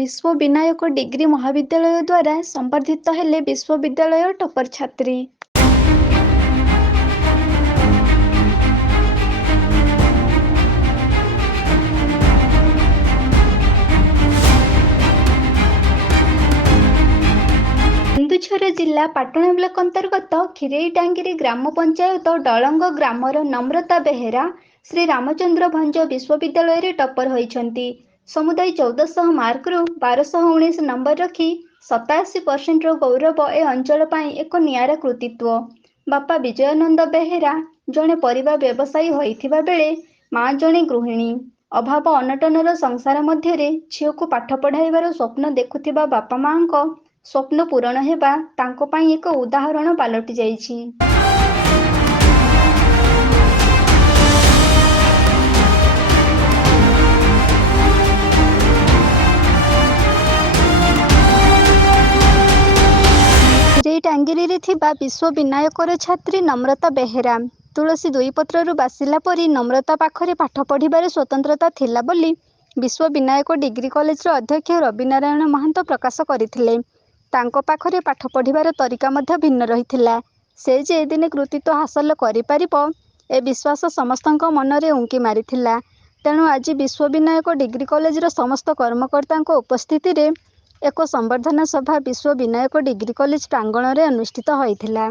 विश्व विनायक डिग्री महाविद्यालय द्वारा संबर्धित हेले विश्वविद्यालय टॉपर छात्री। केन्दुझर जिला पाटण ब्लॉक अंतर्गत खिरेईटांगिरी ग्राम पंचायत डलंग ग्रामर नम्रता बेहेरा श्री रामचंद्र भंज विश्वविद्यालय टॉपर होइछंती। समुदाय 1400 मार्क रु 1219 नंबर रखी 87% गौरव ए अंचल पाई एक नियारा कृतित्व। बापा विजयानंद बेहेरा जड़े परिवा व्यवसायी होइथिबा बेले माँ जड़े गृहिणी। अभाव अनटनर संसार मध्य झील को पाठ पढ़ाइबार स्वप्न देखुथिबा बापा माँ स्वप्न पूरण हेबा तांको पाई एक उदाहरण पालटि जाइछि। खिरेईटांगिरी थिबा विश्व विनायकर छात्री नम्रता बेहेरा तुलसी दुई पत्रु बासिला परी नम्रता पाखरे पाठ पढ़िबार स्वतंत्रता थिला बोली विश्व विनायक डिग्री कॉलेज अध्यक्ष रवि नारायण महांत प्रकाश करथिले। तांको पाखरे पाठ पढ़िबार तरीका मध्य भिन्न रहिथिला। से जे दिने कृतित्व हासिल करि पारिबो ए विश्वास समस्तक मनरे उंकी मारिथिला। तेणु आज विश्व विनायक डिग्री कॉलेज समस्त कर्मकर्ता उपस्थिति रे एक संबर्धना सभा विश्व विनायक डिग्री कॉलेज प्रांगण में अनुष्ठित होइथिला।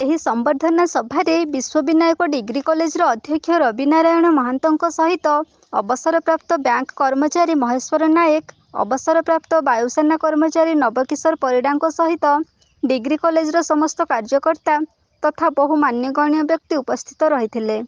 एही संबर्धना सभारे विश्व विनायक डिग्री कॉलेज अध्यक्ष रवि नारायण महांतों सहित अवसरप्राप्त बैंक कर्मचारी महेश्वर नायक, अवसरप्राप्त वायुसेना कर्मचारी नवकिशोर परिडा सहित डिग्री कॉलेज समस्त कार्यकर्ता तथा बहु मान्यगण्य व्यक्ति उपस्थित रहिथिले।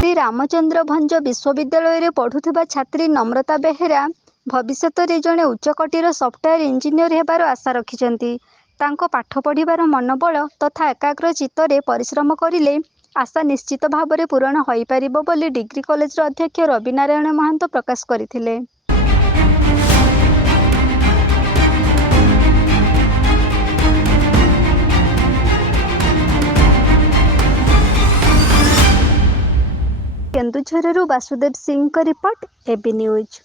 श्री रामचंद्र भंज विश्वविद्यालय में पढ़ुथिबा छात्री नम्रता बेहेरा भविष्य में जड़े उच्चकोटीर सॉफ्टवेयर इंजीनियर हेबार आशा रखिछंती। तांको पाठ पढ़िबार मनोबल तथा एकाग्र चित्तरे परिश्रम करिले आशा निश्चित भाव पूरण होई पारिबो बोली डिग्री कॉलेज अध्यक्ष रवि नारायण महांत प्रकाश करथिले। केन्दुझररू वासुदेव सिंह का रिपोर्ट, एबी न्यूज।